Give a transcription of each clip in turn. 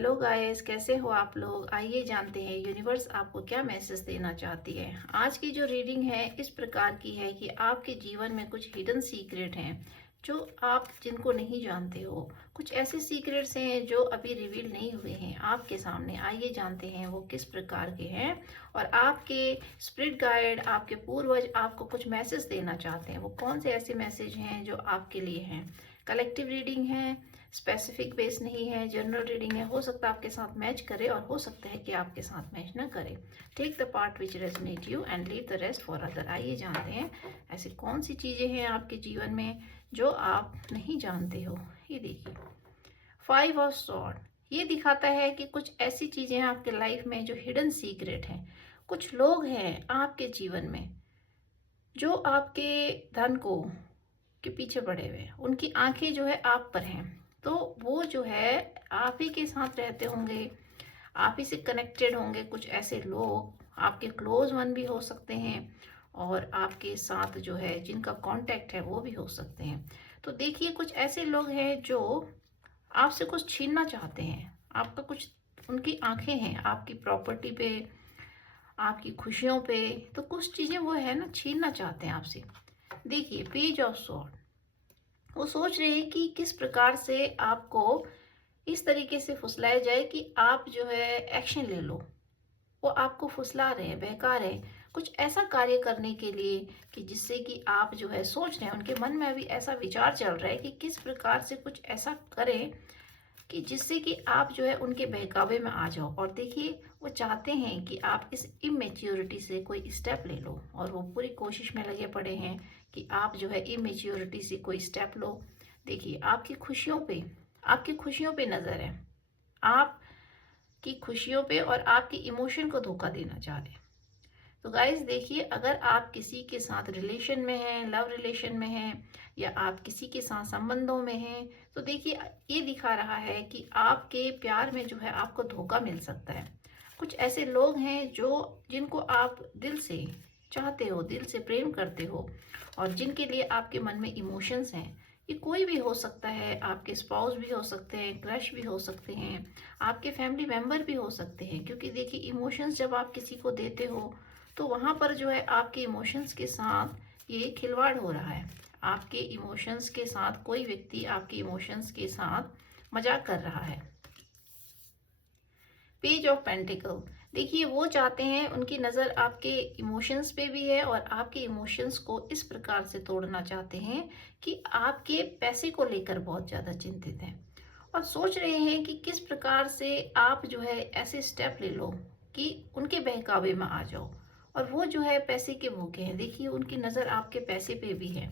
Hello guys, कैसे हो आप लोग। आइए जानते हैं यूनिवर्स आपको क्या मैसेज देना चाहती है। आज की जो रीडिंग है इस प्रकार की है कि आपके जीवन में कुछ हिडन सीक्रेट हैं जो आप जिनको नहीं जानते हो। कुछ ऐसे सीक्रेट्स हैं जो अभी रिवील नहीं हुए हैं आपके सामने। आइए जानते हैं वो किस प्रकार के हैं और आपके स्पिरिट गाइड, आपके पूर्वज आपको कुछ मैसेज देना चाहते हैं। वो कौन से ऐसे मैसेज हैं जो आपके लिए हैं। कलेक्टिव रीडिंग है, स्पेसिफिक बेस नहीं है, जनरल रीडिंग है। हो सकता है आपके साथ मैच करे और हो सकता है कि आपके साथ मैच ना करे। Take the part which resonate you and leave the rest for other. आइए जानते हैं ऐसी कौन सी चीजें हैं आपके जीवन में जो आप नहीं जानते हो। ये देखिए, 5 ऑफ सॉर्ड ये दिखाता है कि कुछ ऐसी चीजें हैं आपके लाइफ में जो हिडन सीक्रेट हैं। कुछ लोग हैं आपके जीवन में जो आपके धन को के पीछे पड़े हुए हैं। उनकी आंखें जो है आप पर हैं, तो वो जो है आप ही के साथ रहते होंगे, आप ही से कनेक्टेड होंगे। कुछ ऐसे लोग आपके क्लोज वन भी हो सकते हैं और आपके साथ जो है जिनका कांटेक्ट है वो भी हो सकते हैं। तो देखिए, कुछ ऐसे लोग हैं जो आपसे कुछ छीनना चाहते हैं। आपका कुछ, उनकी आंखें हैं आपकी प्रॉपर्टी पे, आपकी खुशियों पे। तो कुछ चीजें वो है ना छीनना चाहते हैं आपसे। देखिए, पेज ऑफ सॉर्ड वो सोच रहे हैं कि किस प्रकार से आपको इस तरीके से फुसलाया जाए कि आप जो है एक्शन ले लो। वो आपको फुसला रहे हैं, बहका रहे हैं कुछ ऐसा कार्य करने के लिए कि जिससे कि आप जो है सोच रहे हैं, उनके मन में अभी ऐसा विचार चल रहा है कि किस प्रकार से कुछ ऐसा करें कि जिससे कि आप जो है उनके बहकावे में आ जाओ। और देखिए, वो चाहते हैं कि आप इस इमेच्योरिटी से कोई स्टेप ले लो और वो पूरी कोशिश में लगे पड़े हैं कि आप जो है इमेच्योरिटी से कोई स्टेप लो। देखिए, आपकी खुशियों पे नजर है, आपकी खुशियों पे, और आपकी इमोशन को धोखा देना चाह रहे हैं। तो गाइज देखिए, अगर आप किसी के साथ रिलेशन में हैं, लव रिलेशन में हैं, या आप किसी के साथ संबंधों में हैं, तो देखिए ये दिखा रहा है कि आपके प्यार में जो है आपको धोखा मिल सकता है। कुछ ऐसे लोग हैं जो जिनको आप दिल से चाहते हो, दिल से प्रेम करते हो, और जिनके लिए आपके मन में इमोशंस हैं। ये कोई भी हो सकता है, आपके स्पाउस भी हो सकते हैं, क्रश भी हो सकते हैं, आपके फैमिली मेंबर भी हो सकते हैं। क्योंकि देखिए, इमोशंस जब आप किसी को देते हो तो वहां पर जो है आपके इमोशंस के साथ ये खिलवाड़ हो रहा है। आपके इमोशंस के साथ कोई व्यक्ति आपके इमोशंस के साथ मजाक कर रहा है। पेज ऑफ पेंटिकल देखिए, वो चाहते हैं, उनकी नज़र आपके इमोशंस पे भी है और आपके इमोशंस को इस प्रकार से तोड़ना चाहते हैं कि आपके पैसे को लेकर बहुत ज़्यादा चिंतित हैं और सोच रहे हैं कि किस प्रकार से आप जो है ऐसे स्टेप ले लो कि उनके बहकावे में आ जाओ। और वो जो है पैसे के भूखे हैं। देखिए, उनकी नज़र आपके पैसे पे भी है।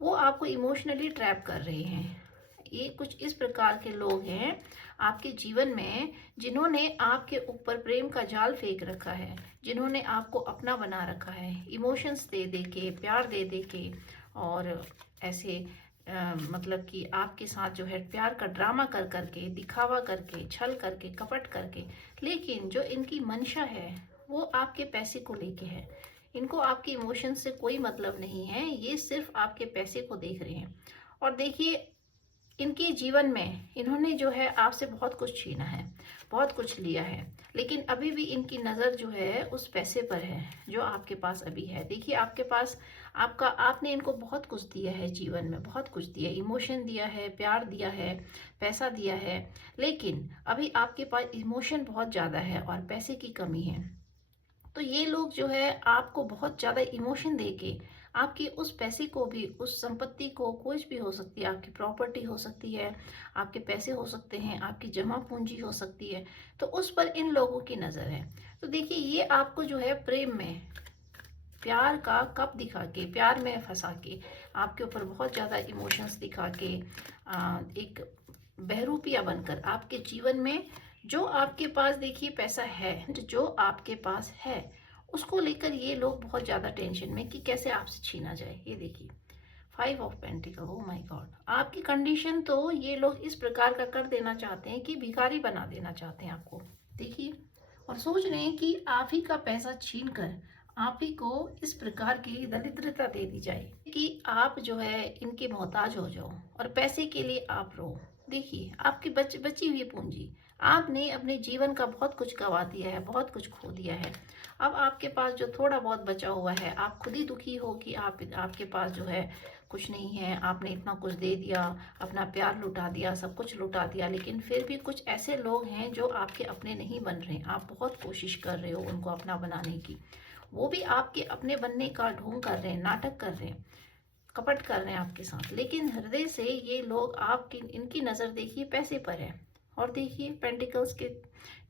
वो आपको इमोशनली ट्रैप कर रहे हैं। ये कुछ इस प्रकार के लोग हैं आपके जीवन में जिन्होंने आपके ऊपर प्रेम का जाल फेंक रखा है, जिन्होंने आपको अपना बना रखा है, इमोशंस दे दे के, प्यार दे दे के, और ऐसे मतलब कि आपके साथ जो है प्यार का ड्रामा कर करके, दिखावा करके, छल करके, कपट करके। लेकिन जो इनकी मंशा है वो आपके पैसे को लेके है। इनको आपके इमोशन से कोई मतलब नहीं है, ये सिर्फ आपके पैसे को देख रहे हैं। और देखिए, इनके जीवन में इन्होंने जो है आपसे बहुत कुछ छीना है, बहुत कुछ लिया है, लेकिन अभी भी इनकी नज़र जो है उस पैसे पर है जो आपके पास अभी है। देखिए, आपके पास आपने इनको बहुत कुछ दिया है, जीवन में बहुत कुछ दिया, इमोशन दिया है, प्यार दिया है, पैसा दिया है, लेकिन अभी आपके पास इमोशन बहुत ज़्यादा है और पैसे की कमी है। तो ये लोग जो है आपको बहुत ज़्यादा इमोशन देके आपके उस पैसे को भी, उस संपत्ति को, कुछ भी हो सकती है, आपकी प्रॉपर्टी हो सकती है, आपके पैसे हो सकते हैं, आपकी जमा पूंजी हो सकती है, तो उस पर इन लोगों की नज़र है। तो देखिए, ये आपको जो है प्रेम में प्यार का कप दिखा के, प्यार में फंसा के, आपके ऊपर बहुत ज़्यादा इमोशंस दिखा के, एक बहरूपिया बनकर आपके जीवन में जो आपके पास देखिए पैसा है, जो आपके पास है, उसको लेकर ये लोग बहुत ज़्यादा टेंशन में कि कैसे आपसे छीना जाए। ये देखिए, 5 of pentacle, oh my God. आपकी कंडीशन तो ये लोग इस प्रकार का कर देना चाहते हैं कि भिखारी बना देना चाहते हैं आपको। देखिए, और सोच रहे हैं कि आप ही का पैसा छीन कर आप ही को इस प्रकार की दरिद्रता दे दी जाए कि आप जो है इनके मोहताज हो जाओ और पैसे के लिए आप रो। देखिए, आपकी बची हुई पूंजी, आपने अपने जीवन का बहुत कुछ गवा दिया है, बहुत कुछ खो दिया है। अब आपके पास जो थोड़ा बहुत बचा हुआ है, आप खुद ही दुखी हो कि आपके पास जो है कुछ नहीं है। आपने इतना कुछ दे दिया, अपना प्यार लुटा दिया, सब कुछ लुटा दिया, लेकिन फिर भी कुछ ऐसे लोग हैं जो आपके अपने नहीं बन रहे। आप बहुत कोशिश कर रहे हो उनको अपना बनाने की, वो भी आपके अपने बनने का ढोंग कर रहे हैं, नाटक कर रहे हैं, कपट कर रहे हैं आपके साथ। लेकिन हृदय से ये लोग आपकी, इनकी नज़र देखिए पैसे पर है। और देखिए पेंटिकल्स के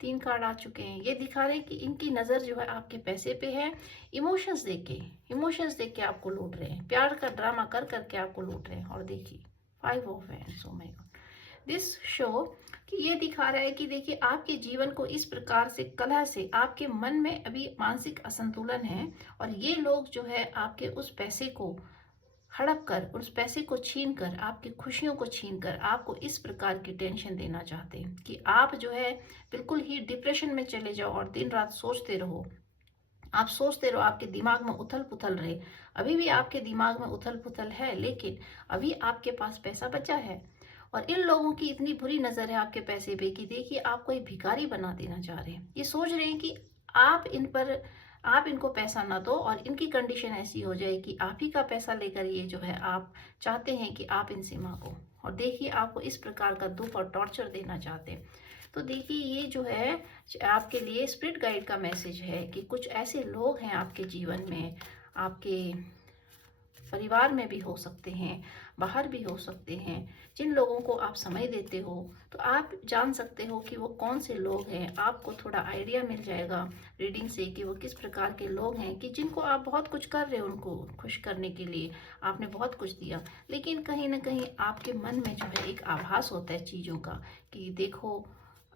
3 कार्ड आ चुके हैं। ये दिखा रहे हैं कि इनकी नज़र जो है आपके पैसे पे है। इमोशंस देख के आपको लूट रहे हैं, प्यार का ड्रामा कर करके आपको लूट रहे हैं। और देखिए 5 of wands, oh my God, this show कि ये दिखा रहा है कि देखिए आपके जीवन को इस प्रकार से, कलह से, आपके मन में अभी मानसिक असंतुलन है। और ये लोग जो है आपके उस पैसे को हड़प कर, उस पैसे को छीन कर, आपकी खुशियों को छीन कर आपको इस प्रकार की टेंशन देना चाहते हैं कि आप जो है बिल्कुल ही डिप्रेशन में चले जाओ और दिन रात सोचते रहो। आप सोचते रहो, आपके दिमाग में उथल पुथल रहे। अभी भी आपके दिमाग में उथल पुथल है, लेकिन अभी आपके पास पैसा बचा है। और इन लोगों की इतनी बुरी नजर है आपके पैसे पे कि देखिए आपको एक भिखारी बना देना चाह रहे हैं। ये सोच रहे हैं कि आप इन पर, आप इनको पैसा ना दो और इनकी कंडीशन ऐसी हो जाए कि आप ही का पैसा लेकर ये जो है, आप चाहते हैं कि आप इनसे मांगो। और देखिए आपको इस प्रकार का दुख और टॉर्चर देना चाहते हैं। तो देखिए ये जो है आपके लिए स्पिरिट गाइड का मैसेज है कि कुछ ऐसे लोग हैं आपके जीवन में, आपके परिवार में भी हो सकते हैं, बाहर भी हो सकते हैं, जिन लोगों को आप समय देते हो तो आप जान सकते हो कि वो कौन से लोग हैं। आपको थोड़ा आइडिया मिल जाएगा रीडिंग से कि वो किस प्रकार के लोग हैं, कि जिनको आप बहुत कुछ कर रहे हो, उनको खुश करने के लिए आपने बहुत कुछ दिया, लेकिन कहीं ना कहीं आपके मन में जो है एक आभास होता है चीज़ों का कि देखो,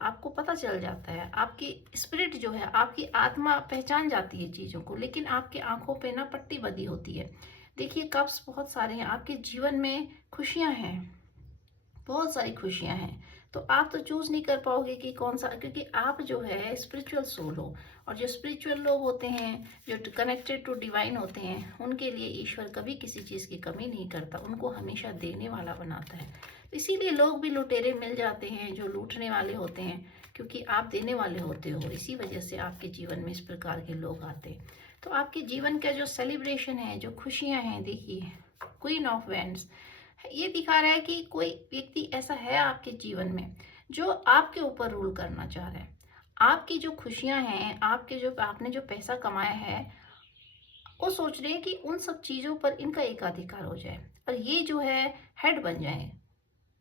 आपको पता चल जाता है, आपकी स्पिरिट जो है, आपकी आत्मा पहचान जाती है चीज़ों को, लेकिन आपकी आंखों पे ना पट्टी बंधी होती है। देखिए कप्स बहुत सारे हैं आपके जीवन में, खुशियां हैं, बहुत सारी खुशियां हैं। तो आप तो चूज नहीं कर पाओगे कि कौन सा, क्योंकि आप जो है स्पिरिचुअल सोल हो। और जो स्पिरिचुअल लोग होते हैं, जो कनेक्टेड टू डिवाइन होते हैं, उनके लिए ईश्वर कभी किसी चीज़ की कमी नहीं करता, उनको हमेशा देने वाला बनाता है। तो इसीलिए लोग भी लुटेरे मिल जाते हैं जो लूटने वाले होते हैं, क्योंकि आप देने वाले होते हो। इसी वजह से आपके जीवन में इस प्रकार के लोग आते हैं। तो आपके जीवन का जो सेलिब्रेशन है, जो खुशियां हैं, देखिए क्वीन ऑफ वैंड्स, ये दिखा रहा है कि कोई व्यक्ति ऐसा है आपके जीवन में जो आपके ऊपर रूल करना चाह रहा है। आपकी जो खुशियां हैं, आपके जो, आपने जो पैसा कमाया है, वो सोच रहे हैं कि उन सब चीजों पर इनका एकाधिकार हो जाए और ये जो है हेड बन जाए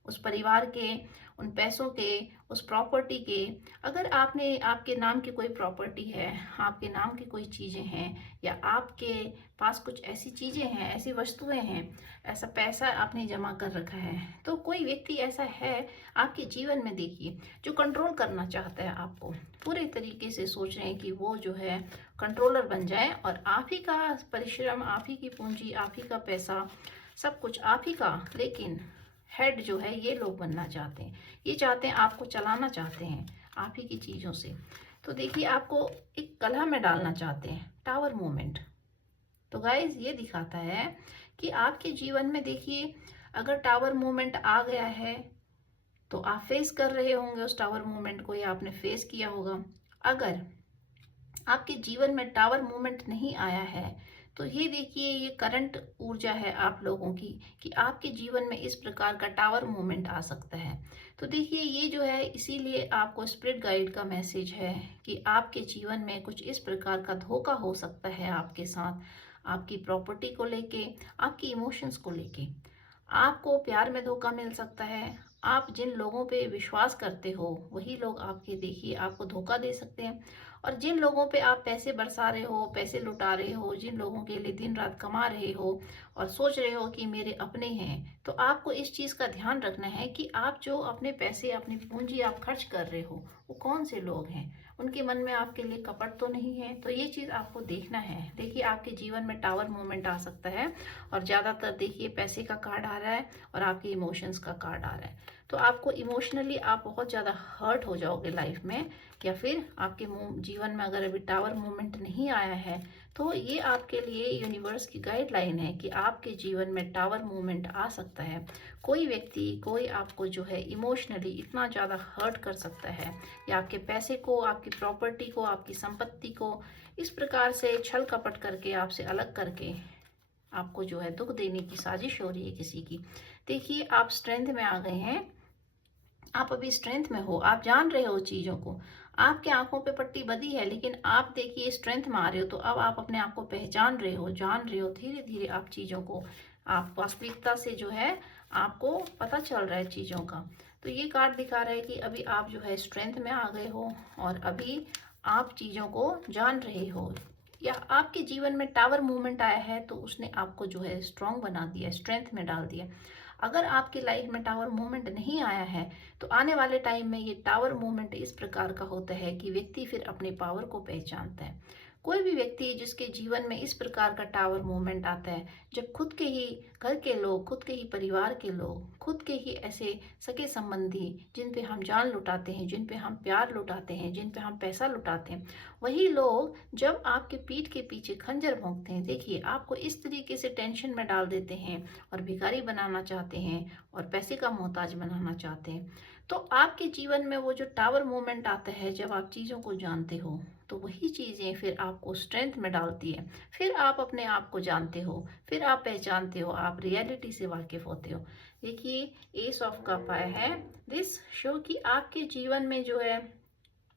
उस परिवार के, उन पैसों के, उस प्रॉपर्टी के। अगर आपने, आपके नाम की कोई प्रॉपर्टी है, आपके नाम की कोई चीज़ें हैं, या आपके पास कुछ ऐसी चीज़ें हैं, ऐसी वस्तुएं हैं, ऐसा पैसा आपने जमा कर रखा है, तो कोई व्यक्ति ऐसा है आपके जीवन में, देखिए, जो कंट्रोल करना चाहता है आपको। पूरे तरीके से सोच रहे हैं कि वो जो है कंट्रोलर बन जाए और आप ही का परिश्रम, आप ही की पूंजी, आप ही का पैसा, सब कुछ आप ही का, लेकिन हेड जो है ये लोग बनना चाहते हैं। ये चाहते हैं, आपको चलाना चाहते हैं आप ही की चीज़ों से। तो देखिए आपको एक कलह में डालना चाहते हैं, टावर मूवमेंट। तो गाइज ये दिखाता है कि आपके जीवन में, देखिए, अगर टावर मूवमेंट आ गया है तो आप फेस कर रहे होंगे उस टावर मूवमेंट को, या आपने फेस किया होगा। अगर आपके जीवन में टावर मूवमेंट नहीं आया है तो ये देखिए, ये करंट ऊर्जा है आप लोगों की कि आपके जीवन में इस प्रकार का टावर मूवमेंट आ सकता है। तो देखिए ये जो है, इसीलिए आपको स्पिरिट गाइड का मैसेज है कि आपके जीवन में कुछ इस प्रकार का धोखा हो सकता है आपके साथ, आपकी प्रॉपर्टी को लेके, आपकी इमोशंस को लेके। आपको प्यार में धोखा मिल सकता है। आप जिन लोगों पे विश्वास करते हो वही लोग आपके, देखिए, आपको धोखा दे सकते हैं। और जिन लोगों पे आप पैसे बरसा रहे हो, पैसे लुटा रहे हो, जिन लोगों के लिए दिन रात कमा रहे हो और सोच रहे हो कि मेरे अपने हैं, तो आपको इस चीज़ का ध्यान रखना है कि आप जो अपने पैसे, अपनी पूंजी आप खर्च कर रहे हो, वो कौन से लोग हैं, उनके मन में आपके लिए कपट तो नहीं है। तो ये चीज़ आपको देखना है। देखिए आपके जीवन में टावर मूवमेंट आ सकता है और ज़्यादातर देखिए पैसे का कार्ड आ रहा है और आपके इमोशंस का कार्ड आ रहा है। तो आपको इमोशनली आप बहुत ज़्यादा हर्ट हो जाओगे लाइफ में, या फिर आपके जीवन में अगर अभी टावर मूवमेंट नहीं आया है तो ये आपके लिए यूनिवर्स की गाइडलाइन है कि आपके जीवन में टावर मूवमेंट आ सकता है। कोई व्यक्ति, कोई आपको जो है इमोशनली इतना ज़्यादा हर्ट कर सकता है, या आपके पैसे को, आपकी प्रॉपर्टी को, आपकी संपत्ति को इस प्रकार से छल कपट करके, आपसे अलग करके आपको जो है दुख देने की साजिश हो रही है किसी की। देखिए, आप स्ट्रेंथ में आ गए हैं, आप अभी स्ट्रेंथ में हो, आप जान रहे हो चीज़ों को, आपके आंखों पे पट्टी बंधी है, लेकिन आप देखिए स्ट्रेंथ में आ रहे हो, तो अब आप अपने आप को पहचान रहे हो, जान रहे हो, धीरे धीरे आप चीज़ों को, आप वास्तविकता से जो है आपको पता चल रहा है चीज़ों का। तो ये कार्ड दिखा रहा है कि अभी आप जो है स्ट्रेंथ में आ गए हो, और अभी आप चीज़ों को जान रहे हो, या आपके जीवन में टावर मूवमेंट आया है तो उसने आपको जो है स्ट्रांग बना दिया, स्ट्रेंथ में डाल दिया। अगर आपकी लाइफ में टावर मूवमेंट नहीं आया है तो आने वाले टाइम में ये टावर मूवमेंट इस प्रकार का होता है कि व्यक्ति फिर अपने पावर को पहचानता है। कोई भी व्यक्ति जिसके जीवन में इस प्रकार का टावर मूवमेंट आता है, जब खुद के ही घर के लोग, खुद के ही परिवार के लोग, खुद के ही ऐसे सगे संबंधी जिन पे हम जान लुटाते हैं, जिन पे हम प्यार लुटाते हैं, जिन पे हम पैसा लुटाते हैं, वही लोग जब आपके पीठ के पीछे खंजर भोंकते हैं, देखिए आपको इस तरीके से टेंशन में डाल देते हैं और भिखारी बनाना चाहते हैं और पैसे का मोहताज बनाना चाहते हैं। तो आपके जीवन में वो जो टावर मोमेंट आता है, जब आप चीज़ों को जानते हो, तो वही चीज़ें फिर आपको स्ट्रेंथ में डालती है। फिर आप अपने आप को जानते हो, फिर आप पहचानते हो, आप रियलिटी से वाकिफ होते हो। देखिए, एस ऑफ कप आया है, दिस शो कि आपके जीवन में जो है,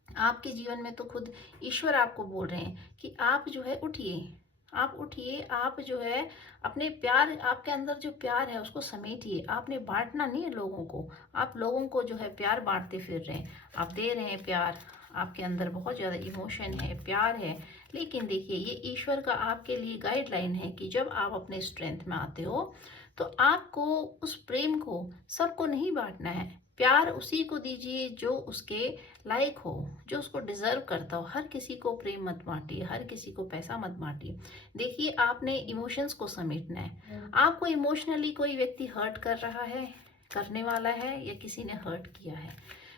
आपके जीवन में तो खुद ईश्वर आपको बोल रहे हैं कि आप जो है उठिए, आप उठिए, आप जो है अपने प्यार, आपके अंदर जो प्यार है उसको समेटिए। आपने बांटना नहीं है लोगों को, आप लोगों को जो है प्यार बांटते फिर रहे हैं, आप दे रहे हैं प्यार, आपके अंदर बहुत ज़्यादा इमोशन है, प्यार है। लेकिन देखिए, ये ईश्वर का आपके लिए गाइडलाइन है कि जब आप अपने स्ट्रेंथ में आते हो तो आपको उस प्रेम को सबको नहीं बांटना है। प्यार उसी को दीजिए जो उसके लायक हो, जो उसको डिजर्व करता हो। हर किसी को प्रेम मत बांटिए, हर किसी को पैसा मत बांटिए। देखिए, आपने इमोशंस को समेटना है। आपको इमोशनली कोई व्यक्ति हर्ट कर रहा है, करने वाला है, या किसी ने हर्ट किया है,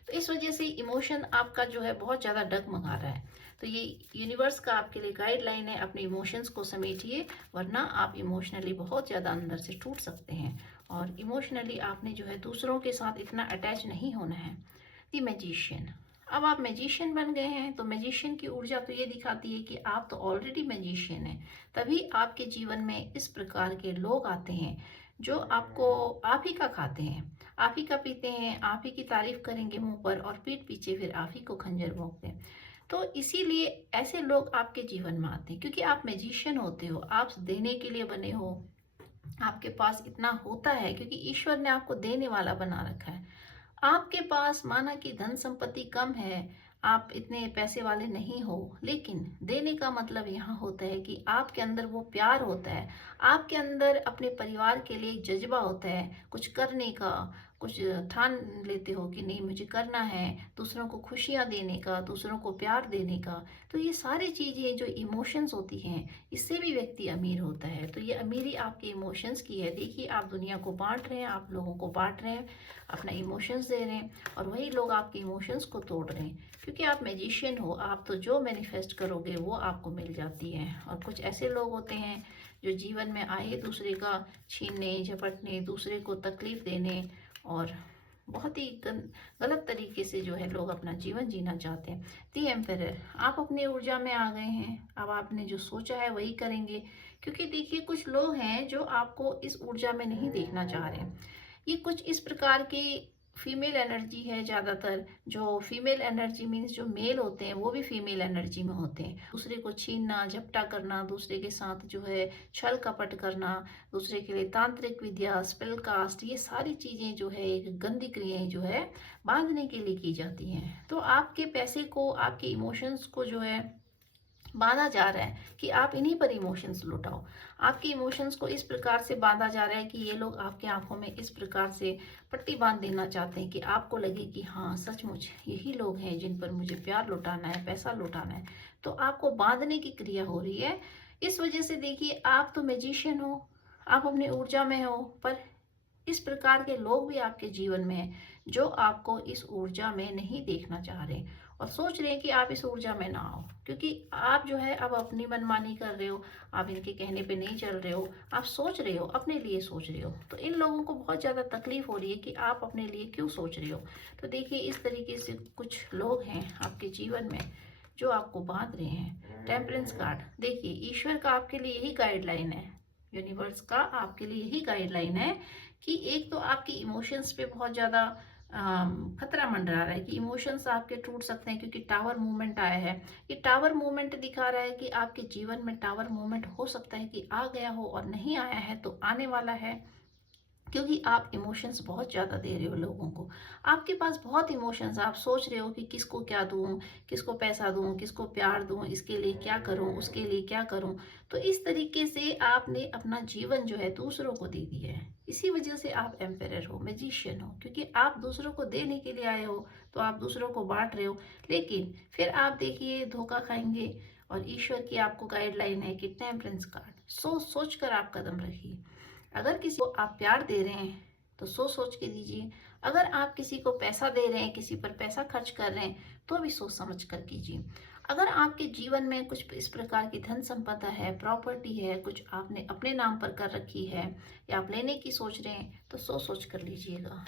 तो इस वजह से इमोशन आपका जो है बहुत ज़्यादा डगमगा रहा है। तो ये यूनिवर्स का आपके लिए गाइडलाइन है, अपने इमोशंस को समेटिए, वरना आप इमोशनली बहुत ज़्यादा अंदर से टूट सकते हैं। और इमोशनली आपने जो है दूसरों के साथ इतना अटैच नहीं होना है। द मैजिशियन, अब आप मैजिशियन बन गए हैं, तो मैजिशियन की ऊर्जा तो ये दिखाती है कि आप तो ऑलरेडी मैजिशियन हैं। तभी आपके जीवन में इस प्रकार के लोग आते हैं जो आपको आप ही का खाते हैं, आप ही का पीते हैं, आप ही की तारीफ करेंगे मुंह पर, और पीठ पीछे फिर आप ही को खंजर भोंकते हैं। तो इसीलिए ऐसे लोग आपके जीवन में आते हैं, क्योंकि आप मैजिशियन होते हो, आप देने के लिए बने हो। आपके पास इतना होता है क्योंकि ईश्वर ने आपको देने वाला बना रखा है। आपके पास माना कि धन संपत्ति कम है, आप इतने पैसे वाले नहीं हो, लेकिन देने का मतलब यहाँ होता है कि आपके अंदर वो प्यार होता है, आपके अंदर अपने परिवार के लिए एक जज्बा होता है कुछ करने का, कुछ ठान लेते हो कि नहीं मुझे करना है, दूसरों को खुशियाँ देने का, दूसरों को प्यार देने का। तो ये सारी चीज़ें जो इमोशंस होती हैं, इससे भी व्यक्ति अमीर होता है। तो ये अमीरी आपके इमोशंस की है। देखिए, आप दुनिया को बांट रहे हैं, आप लोगों को बांट रहे हैं, अपना इमोशंस दे रहे हैं, और वही लोग आपके इमोशंस को तोड़ रहे हैं। क्योंकि आप मैजिशियन हो, आप तो जो मैनिफेस्ट करोगे वो आपको मिल जाती है। और कुछ ऐसे लोग होते हैं जो जीवन में आए दूसरे का छीनने, झपटने, दूसरे को तकलीफ देने, और बहुत ही गलत तरीके से जो है लोग अपना जीवन जीना चाहते हैं। दी एम्परर, आप अपनी ऊर्जा में आ गए हैं, अब आपने जो सोचा है वही करेंगे। क्योंकि देखिए, कुछ लोग हैं जो आपको इस ऊर्जा में नहीं देखना चाह रहे हैं। ये कुछ इस प्रकार की फीमेल एनर्जी है ज़्यादातर। जो फीमेल एनर्जी मीन्स जो मेल होते हैं वो भी फीमेल एनर्जी में होते हैं। दूसरे को छीनना, झपटा करना, दूसरे के साथ जो है छल कपट करना, दूसरे के लिए तांत्रिक विद्या, स्पेल कास्ट, ये सारी चीज़ें जो है एक गंदी क्रियाएं जो है बांधने के लिए की जाती हैं। तो आपके पैसे को, आपके इमोशंस को जो है बांधा जा रहा है कि आप इन्हीं पर इमोशंस लुटाओ। आपके इमोशंस को इस प्रकार से बांधा जा रहा है कि ये लोग आपके आंखों में इस प्रकार से पट्टी बांध देना चाहते हैं कि आपको लगे कि हाँ, सचमुच यही लोग हैं जिन पर मुझे प्यार लुटाना है, पैसा लुटाना है। तो आपको बांधने की क्रिया हो रही है। इस वजह से देखिए, आप तो मैजिशियन हो, आप अपनी ऊर्जा में हो, पर इस प्रकार के लोग भी आपके जीवन में हैं जो आपको इस ऊर्जा में नहीं देखना चाह रहे और सोच रहे हैं कि आप इस ऊर्जा में ना आओ, क्योंकि आप जो है अब अपनी मनमानी कर रहे हो, आप इनके कहने पे नहीं चल रहे हो, आप सोच रहे हो, अपने लिए सोच रहे हो। तो इन लोगों को बहुत ज़्यादा तकलीफ हो रही है कि आप अपने लिए क्यों सोच रहे हो। तो देखिए इस तरीके से कुछ लोग हैं आपके जीवन में जो आपको बांध रहे हैं। टेम्परेंस कार्ड, देखिए ईश्वर का आपके लिए यही गाइडलाइन है, यूनिवर्स का आपके लिए यही गाइडलाइन है कि एक तो आपकी इमोशंस पे बहुत ज़्यादा खतरा मंडरा रहा है कि इमोशंस आपके टूट सकते हैं, क्योंकि टावर मूवमेंट आया है। ये टावर मूवमेंट दिखा रहा है कि आपके जीवन में टावर मूवमेंट हो सकता है कि आ गया हो और नहीं आया है तो आने वाला है, क्योंकि आप इमोशंस बहुत ज़्यादा दे रहे हो लोगों को। आपके पास बहुत इमोशंस, आप सोच रहे हो कि किसको क्या दूं, किसको पैसा दूं, किसको प्यार दूं, इसके लिए क्या करूं, उसके लिए क्या करूं। तो इस तरीके से आपने अपना जीवन जो है दूसरों को दे दिया है। इसी वजह से आप एम्पायर हो, मैजिशियन हो, क्योंकि आप दूसरों को देने के लिए आए हो तो आप दूसरों को बांट रहे हो। लेकिन फिर आप देखिए धोखा खाएंगे। और ईश्वर की आपको गाइडलाइन है कि टेम्परेंस कार्ड, सोच सोच कर आप कदम रखिए। अगर किसी को आप प्यार दे रहे हैं तो सोच सोच के दीजिए। अगर आप किसी को पैसा दे रहे हैं, किसी पर पैसा खर्च कर रहे हैं, तो भी सोच समझ कर कीजिए। अगर आपके जीवन में कुछ इस प्रकार की धन संपदा है, प्रॉपर्टी है, कुछ आपने अपने नाम पर कर रखी है या आप लेने की सोच रहे हैं, तो सोच सोच कर लीजिएगा।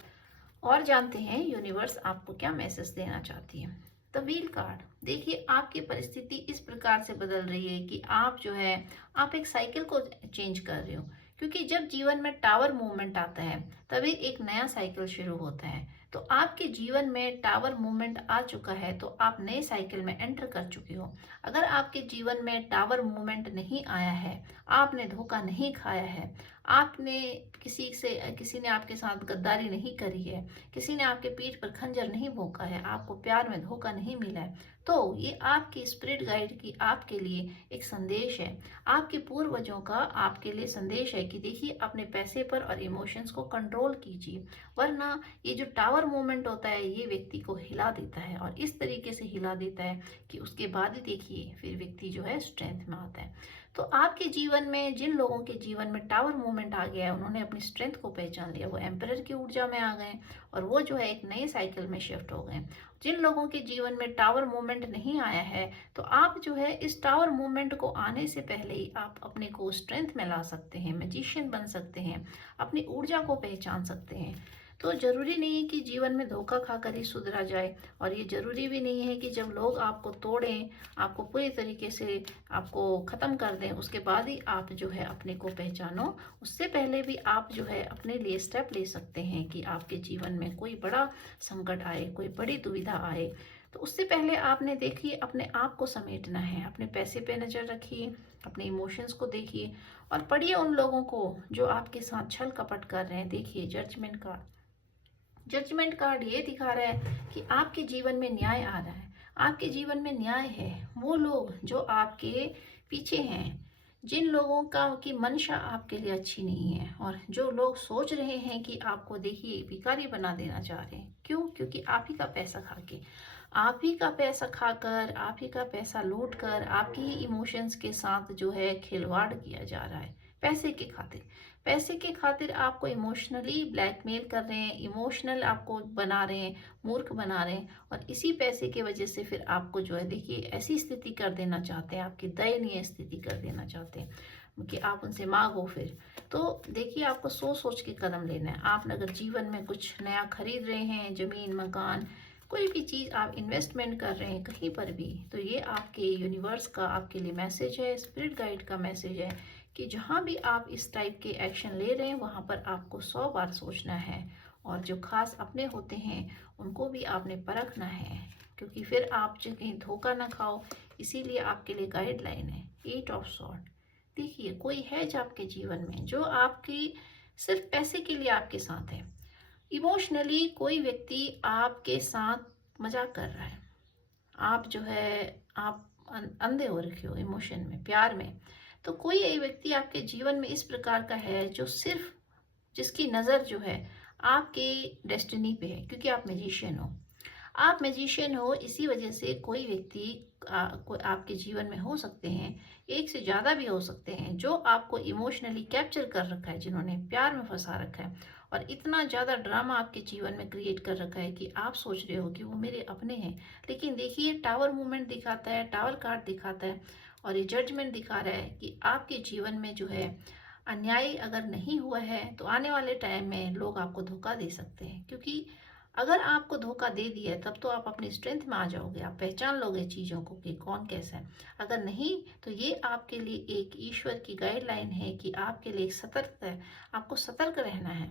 और जानते हैं यूनिवर्स आपको क्या मैसेज देना चाहती है। द व्हील कार्ड, देखिए आपकी परिस्थिति इस प्रकार से बदल रही है कि आप जो है आप एक साइकिल को चेंज कर रहे हो, क्योंकि जब जीवन में टावर मूवमेंट आता है तभी एक नया साइकिल शुरू होता है। तो आपके जीवन में टावर मूवमेंट आ चुका है तो आप नए साइकिल में एंटर कर चुके हो। अगर आपके जीवन में टावर मूवमेंट नहीं आया है, आपने धोखा नहीं खाया है, आपने किसी ने आपके साथ गद्दारी नहीं करी है, किसी ने आपके पीठ पर खंजर नहीं भोंका है, आपको प्यार में धोखा नहीं मिला है, तो ये आपकी स्पिरिट गाइड की आपके लिए एक संदेश है। आपके पूर्वजों का आपके लिए संदेश है कि देखिए अपने पैसे पर और इमोशंस को कंट्रोल कीजिए, वरना ये जो टावर मूवमेंट होता है ये व्यक्ति को हिला देता है और इस तरीके से हिला देता है कि उसके बाद ही देखिए फिर व्यक्ति जो है स्ट्रेंथ में आता है। तो आपके जीवन में जिन लोगों के जीवन में टावर मूवमेंट आ गया है, उन्होंने अपनी स्ट्रेंथ को पहचान लिया, वो एम्परर की ऊर्जा में आ गए और वो जो है एक नए साइकिल में शिफ्ट हो गए। जिन लोगों के जीवन में टावर मूवमेंट नहीं आया है, तो आप जो है इस टावर मूवमेंट को आने से पहले ही आप अपने को स्ट्रेंथ में ला सकते हैं, मैजिशियन बन सकते हैं, अपनी ऊर्जा को पहचान सकते हैं। तो जरूरी नहीं है कि जीवन में धोखा खाकर ही सुधरा जाए, और ये जरूरी भी नहीं है कि जब लोग आपको तोड़ें, आपको पूरी तरीके से आपको खत्म कर दें, उसके बाद ही आप जो है अपने को पहचानो। उससे पहले भी आप जो है अपने लिए स्टेप ले सकते हैं कि आपके जीवन में कोई बड़ा संकट आए, कोई बड़ी दुविधा आए, तो उससे पहले आपने देखिए अपने आप को समेटना है, अपने पैसे पे नजर रखिए, अपने इमोशंस को देखिए और पढ़िए उन लोगों को जो आपके साथ छल कपट कर रहे हैं। देखिए जजमेंट कार्ड, जजमेंट कार्ड ये दिखा रहा है कि आपके जीवन में न्याय आ रहा है, आपके जीवन में न्याय है। वो लोग जो आपके पीछे हैं, जिन लोगों का की मंशा आपके लिए अच्छी नहीं है और जो लोग सोच रहे हैं कि आपको देखिए भिखारी बना देना चाह रहे हैं, क्यों? क्योंकि आप ही का पैसा खा के, आप ही का पैसा खाकर, आप ही का पैसा लूट कर आपके ही इमोशंस के साथ जो है खिलवाड़ किया जा रहा है पैसे के खातिर। पैसे के खातिर आपको इमोशनली ब्लैकमेल कर रहे हैं, इमोशनल आपको बना रहे हैं, मूर्ख बना रहे हैं, और इसी पैसे की वजह से फिर आपको जो है देखिए ऐसी स्थिति कर देना चाहते हैं, आपकी दयनीय स्थिति कर देना चाहते हैं कि आप उनसे मांगो फिर। तो देखिए आपको सोच सोच के कदम लेना है। आप अगर जीवन में कुछ नया खरीद रहे हैं, जमीन मकान कोई भी चीज़ आप इन्वेस्टमेंट कर रहे हैं कहीं पर भी, तो ये आपके यूनिवर्स का आपके लिए मैसेज है, स्पिरिट गाइड का मैसेज है कि जहाँ भी आप इस टाइप के एक्शन ले रहे हैं वहाँ पर आपको 100 बार सोचना है, और जो खास अपने होते हैं उनको भी आपने परखना है, क्योंकि फिर आप जो कहीं धोखा ना खाओ। इसीलिए आपके लिए गाइडलाइन है 8 ऑफ सॉर्ड। देखिए कोई है जो आपके जीवन में जो आपकी सिर्फ पैसे के लिए आपके साथ है, इमोशनली कोई व्यक्ति आपके साथ मजाक कर रहा है, आप जो है आप अंधे हो रखे हो इमोशन में, प्यार में। तो कोई एक व्यक्ति आपके जीवन में इस प्रकार का है जो सिर्फ जिसकी नज़र जो है आपके डेस्टिनी पे है, क्योंकि आप मैजिशियन हो। आप मैजिशियन हो, इसी वजह से कोई व्यक्ति कोई आपके जीवन में हो सकते हैं, एक से ज़्यादा भी हो सकते हैं, जो आपको इमोशनली कैप्चर कर रखा है, जिन्होंने प्यार में फंसा रखा है, और इतना ज़्यादा ड्रामा आपके जीवन में क्रिएट कर रखा है कि आप सोच रहे हो कि वो मेरे अपने हैं। लेकिन देखिए, टावर मूवमेंट दिखाता है, टावर कार्ड दिखाता है और ये जजमेंट दिखा रहा है कि आपके जीवन में जो है अन्याय अगर नहीं हुआ है तो आने वाले टाइम में लोग आपको धोखा दे सकते हैं। क्योंकि अगर आपको धोखा दे दिया है तब तो आप अपनी स्ट्रेंथ में आ जाओगे, आप पहचान लोगे चीज़ों को कि कौन कैसा है। अगर नहीं तो ये आपके लिए एक ईश्वर की गाइडलाइन है कि आपके लिए सतर्क है, आपको सतर्क रहना है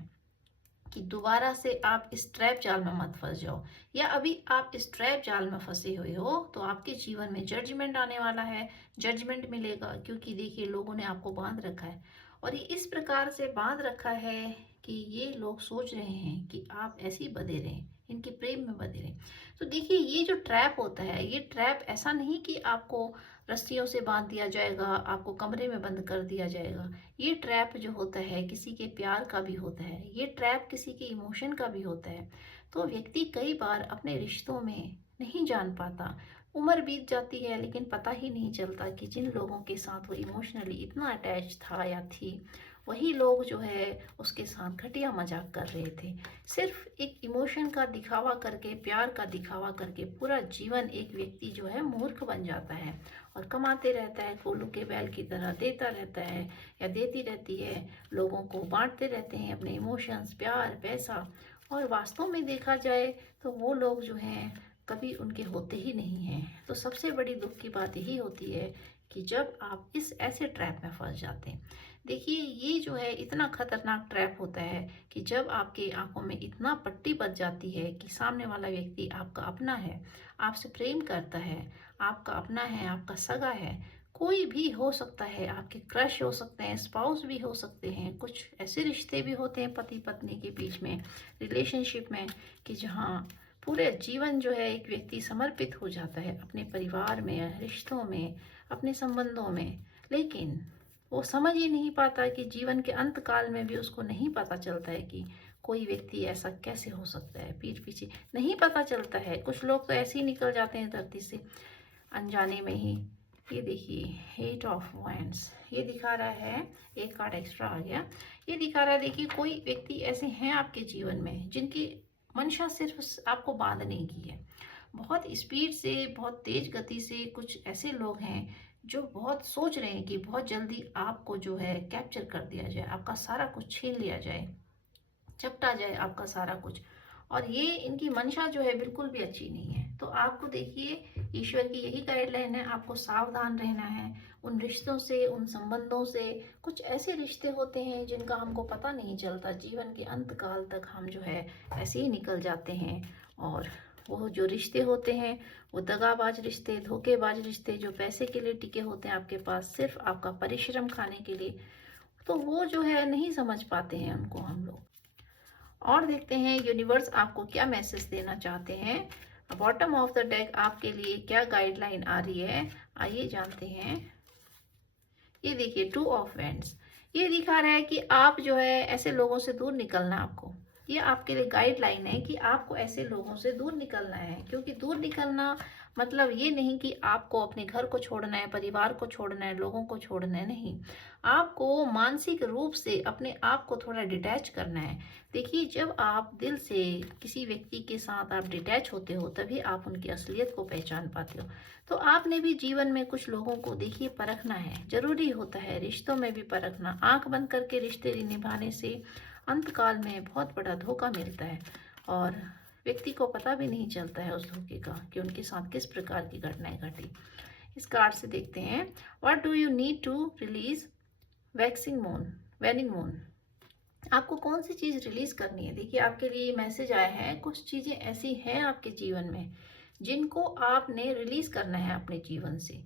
कि दोबारा से आप इस ट्रैप जाल में मत फंस जाओ। या अभी आप इस ट्रैप जाल में फंसे हुए हो तो आपके जीवन में जजमेंट आने वाला है, जजमेंट मिलेगा। क्योंकि देखिए, लोगों ने आपको बांध रखा है और ये इस प्रकार से बांध रखा है कि ये लोग सोच रहे हैं कि आप ऐसे ही बंधे रहें, इनके प्रेम में बंधे रहें। तो देखिए, ये जो ट्रैप होता है, ये ट्रैप ऐसा नहीं कि आपको रस्सियों से बांध दिया जाएगा, आपको कमरे में बंद कर दिया जाएगा। ये ट्रैप जो होता है किसी के प्यार का भी होता है, ये ट्रैप किसी के इमोशन का भी होता है। तो व्यक्ति कई बार अपने रिश्तों में नहीं जान पाता, उम्र बीत जाती है लेकिन पता ही नहीं चलता कि जिन लोगों के साथ वो इमोशनली इतना अटैच था या थी, वही लोग जो है उसके साथ घटिया मजाक कर रहे थे। सिर्फ एक इमोशन का दिखावा करके, प्यार का दिखावा करके पूरा जीवन एक व्यक्ति जो है मूर्ख बन जाता है और कमाते रहता है, कोल्हू के बैल की तरह देता रहता है या देती रहती है, लोगों को बांटते रहते हैं अपने इमोशंस, प्यार, पैसा। और वास्तव में देखा जाए तो वो लोग जो हैं कभी उनके होते ही नहीं हैं। तो सबसे बड़ी दुख की बात यही होती है कि जब आप इस ऐसे ट्रैप में फंस जाते हैं। देखिए, ये जो है इतना खतरनाक ट्रैप होता है कि जब आपके आंखों में इतना पट्टी बच जाती है कि सामने वाला व्यक्ति आपका अपना है, आपसे प्रेम करता है, आपका अपना है, आपका सगा है, कोई भी हो सकता है, आपके क्रश हो सकते हैं, स्पाउस भी हो सकते हैं। कुछ ऐसे रिश्ते भी होते हैं पति पत्नी के बीच में, रिलेशनशिप में, कि जहाँ पूरे जीवन जो है एक व्यक्ति समर्पित हो जाता है अपने परिवार में, रिश्तों में, अपने संबंधों में। लेकिन वो समझ ही नहीं पाता कि जीवन के अंत काल में भी उसको नहीं पता चलता है कि कोई व्यक्ति ऐसा कैसे हो सकता है, पीठ पीछे नहीं पता चलता है। कुछ लोग तो ऐसे ही निकल जाते हैं धरती से अनजाने में ही। ये देखिए, 8 ऑफ वांड्स ये दिखा रहा है, एक कार्ड एक्स्ट्रा आ गया। ये दिखा रहा है, देखिए कोई व्यक्ति ऐसे हैं आपके जीवन में जिनकी मंशा सिर्फ आपको बांधने की है। बहुत स्पीड से, बहुत तेज गति से कुछ ऐसे लोग हैं जो बहुत सोच रहे हैं कि बहुत जल्दी आपको जो है कैप्चर कर दिया जाए, आपका सारा कुछ छीन लिया जाए, चपटा जाए आपका सारा कुछ। और ये इनकी मंशा जो है बिल्कुल भी अच्छी नहीं है। तो आपको देखिए, ईश्वर की यही गाइडलाइन है, आपको सावधान रहना है उन रिश्तों से, उन संबंधों से। कुछ ऐसे रिश्ते होते हैं जिनका हमको पता नहीं चलता, जीवन के अंत काल तक हम जो है ऐसे ही निकल जाते हैं। और वो जो रिश्ते होते हैं वो दगाबाज रिश्ते, धोखेबाज रिश्ते, जो पैसे के लिए टिके होते हैं आपके पास, सिर्फ आपका परिश्रम खाने के लिए, तो वो जो है नहीं समझ पाते हैं उनको हम लोग। और देखते हैं यूनिवर्स आपको क्या मैसेज देना चाहते हैं। बॉटम ऑफ द डेक आपके लिए क्या गाइडलाइन आ रही है, आइए जानते हैं। ये देखिए, 2 ऑफ वैंड्स ये दिखा रहा है कि आप जो है ऐसे लोगों से दूर निकलना आपको। ये आपके लिए गाइडलाइन है कि आपको ऐसे लोगों से दूर निकलना है। क्योंकि दूर निकलना मतलब ये नहीं कि आपको अपने घर को छोड़ना है, परिवार को छोड़ना है, लोगों को छोड़ना है, नहीं। आपको मानसिक रूप से अपने आप को थोड़ा डिटैच करना है। देखिए, जब आप दिल से किसी व्यक्ति के साथ आप डिटैच होते हो तभी आप उनकी असलियत को पहचान पाते हो। तो आपने भी जीवन में कुछ लोगों को देखिए परखना है, जरूरी होता है रिश्तों में भी परखना। आंख बंद करके रिश्ते निभाने से अंतकाल में बहुत बड़ा धोखा मिलता है और व्यक्ति को पता भी नहीं चलता है उस धोखे का कि उनके साथ किस प्रकार की घटनाएं घटी। इस कार्ड से देखते हैं, what do you need to release waxing moon, waning moon. आपको कौन सी चीज़ रिलीज करनी है। देखिए, आपके लिए मैसेज आया है, कुछ चीज़ें ऐसी हैं आपके जीवन में जिनको आपने रिलीज करना है अपने जीवन से।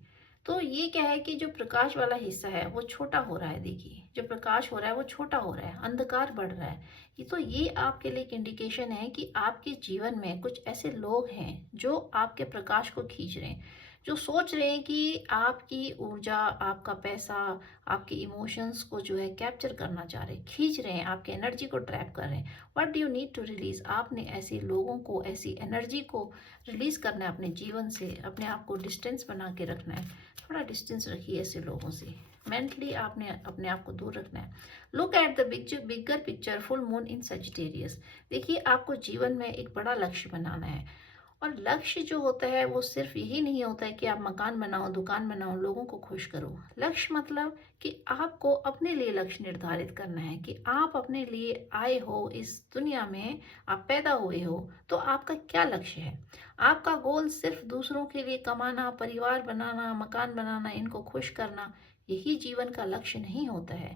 तो ये क्या है कि जो प्रकाश वाला हिस्सा है वो छोटा हो रहा है। देखिए, जो प्रकाश हो रहा है वो छोटा हो रहा है, अंधकार बढ़ रहा है। तो ये आपके लिए एक इंडिकेशन है कि आपके जीवन में कुछ ऐसे लोग हैं जो आपके प्रकाश को खींच रहे हैं, जो सोच रहे हैं कि आपकी ऊर्जा, आपका पैसा, आपके इमोशंस को जो है कैप्चर करना चाह रहे हैं, खींच रहे हैं, आपके एनर्जी को ट्रैप कर रहे हैं। What do you need to release, आपने ऐसे लोगों को, ऐसी एनर्जी को रिलीज करना है अपने जीवन से, अपने आप को डिस्टेंस बना के रखना है थोड़ा डिस्टेंस रखिए ऐसे लोगों से। मेंटली आपने अपने आप को दूर रखना है। Look at the bigger picture, full moon in Sagittarius. देखिए, आपको जीवन में एक बड़ा लक्ष्य बनाना है, और लक्ष्य जो होता है वो सिर्फ यही नहीं होता है कि आप मकान बनाओ, दुकान बनाओ, लोगों को खुश करो। लक्ष्य मतलब कि आपको अपने लिए लक्ष्य निर्धारित करना है कि आप अपने लिए आए हो इस दुनिया में, आप पैदा हुए हो, तो आपका क्या लक्ष्य है। आपका गोल सिर्फ दूसरों के लिए कमाना, परिवार बनाना, मकान बनाना, इनको खुश करना, यही जीवन का लक्ष्य नहीं होता है।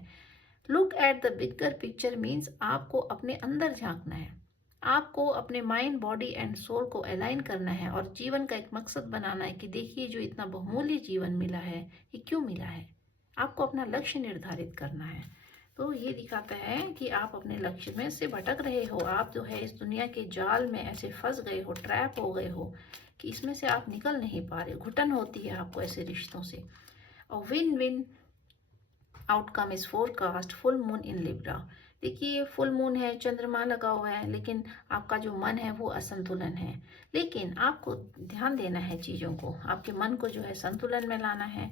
Look at the bigger picture means आपको अपने अंदर झांकना है। आपको अपने माइंड, बॉडी एंड सोल को अलाइन करना है और जीवन का एक मकसद बनाना है कि देखिए, जो इतना बहुमूल्य जीवन मिला है, ये क्यों मिला है। आपको अपना लक्ष्य निर्धारित करना है। तो ये दिखाता है कि आप अपने लक्ष्य में से भटक रहे हो। आप जो है इस दुनिया के जाल में ऐसे फंस गए हो, ट्रैप हो गए हो कि इसमें से आप निकल नहीं पा रहे। घुटन होती है आपको ऐसे रिश्तों से। और win win outcome is forecast, full moon in Libra. देखिए, फुल मून है, चंद्रमा लगा हुआ है, लेकिन आपका जो मन है वो असंतुलन है। लेकिन आपको ध्यान देना है चीज़ों को, आपके मन को जो है संतुलन में लाना है।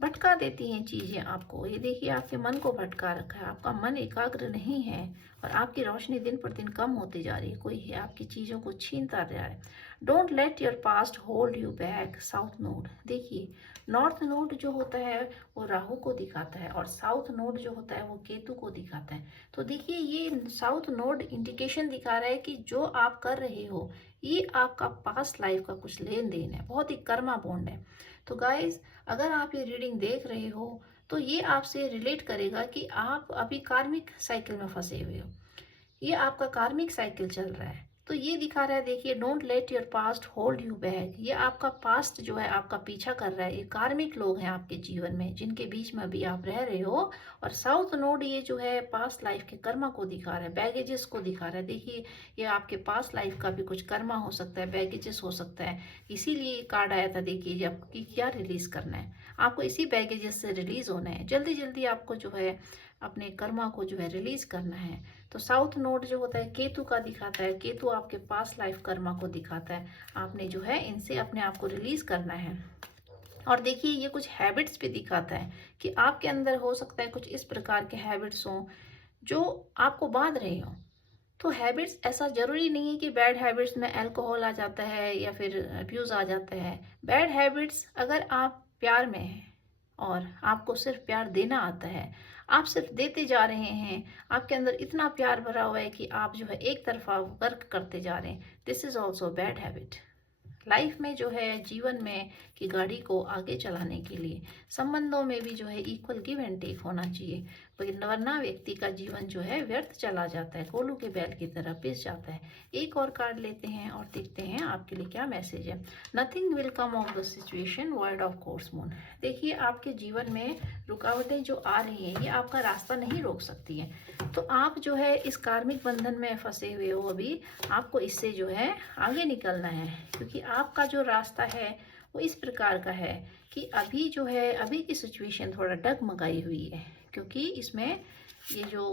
भटका देती हैं चीज़ें आपको। ये देखिए, आपके मन को भटका रखा है, आपका मन एकाग्र नहीं है और आपकी रोशनी दिन पर दिन कम होती जा रही है। कोई है आपकी चीज़ों को छीनता रहा है। Don't let your past hold you back, south node. देखिए, नॉर्थ नोड जो होता है वो राहु को दिखाता है और साउथ नोड जो होता है वो केतु को दिखाता है। तो देखिए, ये साउथ नोड इंडिकेशन दिखा रहा है कि जो आप कर रहे हो ये आपका पास्ट लाइफ का कुछ लेन देन है, बहुत ही कर्मा बॉन्ड है। तो गाइज, अगर आप ये रीडिंग देख रहे हो तो ये आपसे रिलेट करेगा कि आप अभी कार्मिक साइकिल में फंसे हुए हो। ये आपका कार्मिक साइकिल चल रहा है। तो ये दिखा रहा है, देखिए, don't let your past hold you back. ये आपका पास्ट जो है आपका पीछा कर रहा है। ये कार्मिक लोग हैं आपके जीवन में जिनके बीच में अभी आप रह रहे हो। और साउथ नोड ये जो है पास्ट लाइफ के कर्मा को दिखा रहा है, बैगेजेस को दिखा रहा है। देखिए, ये आपके पास्ट लाइफ का भी कुछ कर्मा हो सकता है, बैगेजेस हो सकता है। इसीलिए ये कार्ड आया था। देखिए, जब कि क्या रिलीज करना है आपको, इसी बैगेजेस से रिलीज होना है। जल्दी जल्दी आपको जो है अपने कर्मा को जो है रिलीज करना है। तो साउथ नोड जो होता है केतु का दिखाता है। केतु आपके पास लाइफ कर्मा को दिखाता है। आपने जो है इनसे अपने आप को रिलीज करना है। और देखिए, ये कुछ हैबिट्स भी दिखाता है कि आपके अंदर हो सकता है कुछ इस प्रकार के हैबिट्स हों जो आपको बांध रहे हो। तो हैबिट्स, ऐसा जरूरी नहीं है कि बैड हैबिट्स में अल्कोहल आ जाता है या फिर अब्यूज आ जाता है। बैड हैबिट्स, अगर आप प्यार में हैं और आपको सिर्फ प्यार देना आता है, आप सिर्फ देते जा रहे हैं, आपके अंदर इतना प्यार भरा हुआ है कि आप जो है एक तरफा वर्क करते जा रहे हैं, this is also bad habit. Life में जो है, जीवन में कि गाड़ी को आगे चलाने के लिए संबंधों में भी जो है इक्वल गिव एंड टेक होना चाहिए। वरना व्यक्ति का जीवन जो है व्यर्थ चला जाता है, कोलू के बैल की तरह पिस जाता है। एक और कार्ड लेते हैं और देखते हैं आपके लिए क्या मैसेज है। Nothing will come of the situation, word of course moon. देखिए, आपके जीवन में रुकावटें जो आ रही हैं ये आपका रास्ता नहीं रोक सकती हैं। तो आप जो है इस कार्मिक बंधन में फंसे हुए हो, अभी आपको इससे जो है आगे निकलना है, क्योंकि आपका जो रास्ता है वो इस प्रकार का है कि अभी जो है, अभी की सिचुएशन थोड़ा डगमगाई हुई है। क्योंकि इसमें ये जो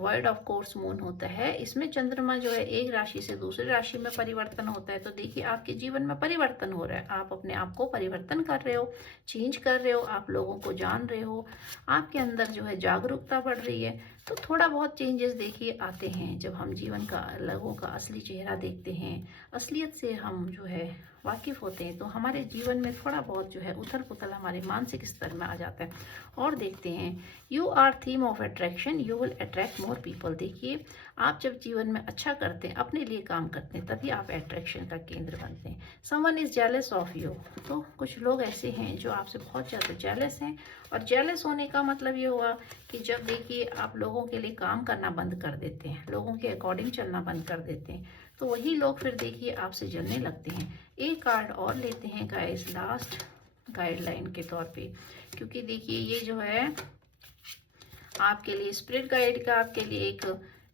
वर्ड ऑफ कोर्स मून होता है, इसमें चंद्रमा जो है एक राशि से दूसरी राशि में परिवर्तन होता है। तो देखिए, आपके जीवन में परिवर्तन हो रहा है, आप अपने आप को परिवर्तन कर रहे हो, चेंज कर रहे हो, आप लोगों को जान रहे हो, आपके अंदर जो है जागरूकता बढ़ रही है। तो थोड़ा बहुत चेंजेस देखिए आते हैं जब हम जीवन का, लोगों का असली चेहरा देखते हैं, असलियत से हम जो है वाकिफ होते हैं, तो हमारे जीवन में थोड़ा बहुत जो है उथल पुथल हमारे मानसिक स्तर में आ जाता है। और देखते हैं, you are theme of attraction, you will attract more people. देखिए, आप जब जीवन में अच्छा करते हैं, अपने लिए काम करते हैं, तभी आप अट्रैक्शन का केंद्र बनते हैं। Someone is jealous of you. तो कुछ लोग ऐसे हैं जो आपसे बहुत ज़्यादा जेलस हैं। और जेलस होने का मतलब ये हुआ कि जब देखिए आप लोगों के लिए काम करना बंद कर देते हैं, लोगों के अकॉर्डिंग चलना बंद कर देते हैं, तो वही लोग फिर देखिए आपसे जलने लगते हैं। एक कार्ड और लेते हैं गाइस, लास्ट गाइडलाइन के तौर पे, क्योंकि देखिए ये जो है आपके लिए स्पिरिट गाइड का आपके लिए एक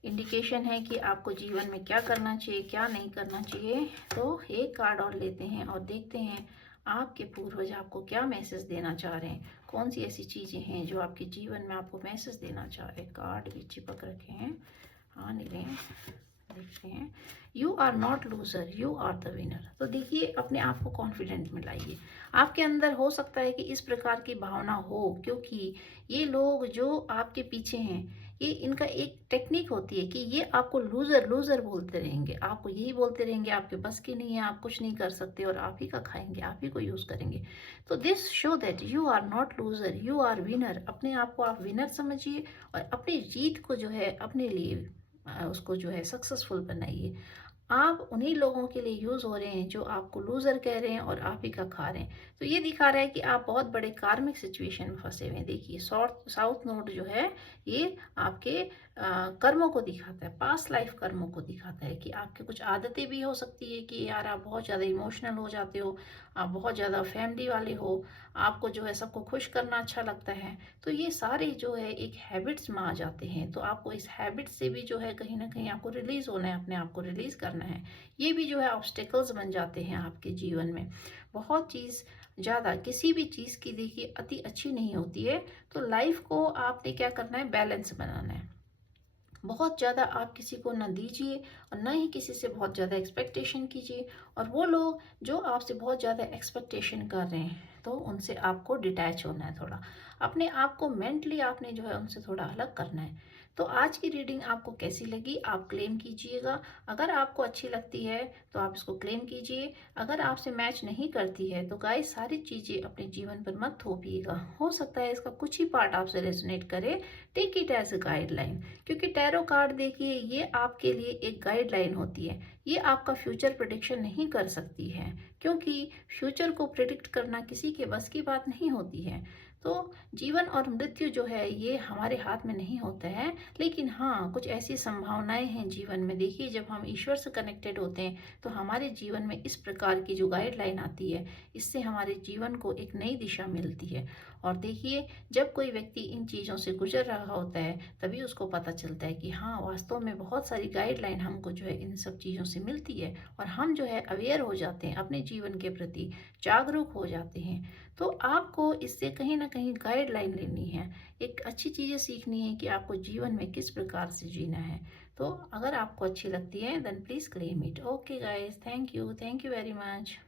इंडिकेशन है कि आपको जीवन में क्या करना चाहिए, क्या नहीं करना चाहिए। तो एक कार्ड और लेते हैं और देखते हैं आपके पूर्वज आपको क्या मैसेज देना चाह रहे हैं, कौन सी ऐसी चीज़ें हैं जो आपके जीवन में आपको मैसेज देना चाह रहे हैं। कार्ड भी चिपक रखे हैं, हाँ नहीं रहे हैं। देखते हैं, you are not loser, you are the winner. तो देखिए, अपने आप को कॉन्फिडेंट में लाइए। आपके अंदर हो सकता है कि इस प्रकार की भावना हो, क्योंकि ये लोग जो आपके पीछे हैं, ये इनका एक टेक्निक होती है कि ये आपको लूजर लूजर बोलते रहेंगे, आपको यही बोलते रहेंगे आपके बस की नहीं है, आप कुछ नहीं कर सकते, और आप ही का खाएंगे, आप ही को यूज करेंगे। तो this show that you are not loser, you are winner. अपने आप को आप विनर समझिए और अपनी जीत को जो है अपने लिए उसको जो है सक्सेसफुल बनाइए। आप उन्हीं लोगों के लिए यूज हो रहे हैं जो आपको लूजर कह रहे हैं और आप ही का खा रहे हैं। तो ये दिखा रहा है कि आप बहुत बड़े कार्मिक सिचुएशन में फंसे हुए हैं। देखिए, साउथ नोड जो है ये आपके कर्मों को दिखाता है, पास्ट लाइफ कर्मों को दिखाता है कि आपकी कुछ आदतें भी हो सकती है कि यार आप बहुत ज़्यादा इमोशनल हो जाते हो, आप बहुत ज़्यादा फैमिली वाले हो, आपको जो है सबको खुश करना अच्छा लगता है। तो ये सारे जो है एक हैबिट्स में आ जाते हैं। तो आपको इस हैबिट से भी जो है कहीं ना कहीं आपको रिलीज होना है, अपने आप को रिलीज करना है। ये भी जो है ऑब्स्टेकल्स बन जाते हैं आपके जीवन में। बहुत चीज़ ज़्यादा किसी भी चीज़ की देखिए अति अच्छी नहीं होती है। तो लाइफ को आपने क्या करना है, बैलेंस बनाना है। बहुत ज़्यादा आप किसी को ना दीजिए और ना ही किसी से बहुत ज़्यादा एक्सपेक्टेशन कीजिए। और वो लोग जो आपसे बहुत ज़्यादा एक्सपेक्टेशन कर रहे हैं, तो उनसे आपको डिटैच होना है थोड़ा। अपने आप को मेंटली आपने जो है उनसे थोड़ा अलग करना है। तो आज की रीडिंग आपको कैसी लगी, आप क्लेम कीजिएगा। अगर आपको अच्छी लगती है तो आप इसको क्लेम कीजिए। अगर आपसे मैच नहीं करती है तो गाइस, सारी चीज़ें अपने जीवन पर मत थोपिएगा। हो सकता है इसका कुछ ही पार्ट आपसे रेजोनेट करे। Take it as a guideline, क्योंकि टैरो कार्ड देखिए ये आपके लिए एक गाइडलाइन होती है। ये आपका फ्यूचर प्रिडिक्शन नहीं कर सकती है, क्योंकि फ्यूचर को प्रिडिक्ट करना किसी के बस की बात नहीं होती है। तो जीवन और मृत्यु जो है ये हमारे हाथ में नहीं होता है। लेकिन हाँ, कुछ ऐसी संभावनाएं हैं जीवन में। देखिए, जब हम ईश्वर से कनेक्टेड होते हैं तो हमारे जीवन में इस प्रकार की जो गाइडलाइन आती है, इससे हमारे जीवन को एक नई दिशा मिलती है। और देखिए, जब कोई व्यक्ति इन चीज़ों से गुजर रहा होता है तभी उसको पता चलता है कि हाँ, वास्तव में बहुत सारी गाइडलाइन हमको जो है इन सब चीज़ों से मिलती है। और हम जो है अवेयर हो जाते हैं, अपने जीवन के प्रति जागरूक हो जाते हैं। तो आपको इससे कहीं ना कहीं गाइडलाइन लेनी है, एक अच्छी चीज़ें सीखनी है कि आपको जीवन में किस प्रकार से जीना है। तो अगर आपको अच्छी लगती है then please claim it. Okay guys, thank you very much.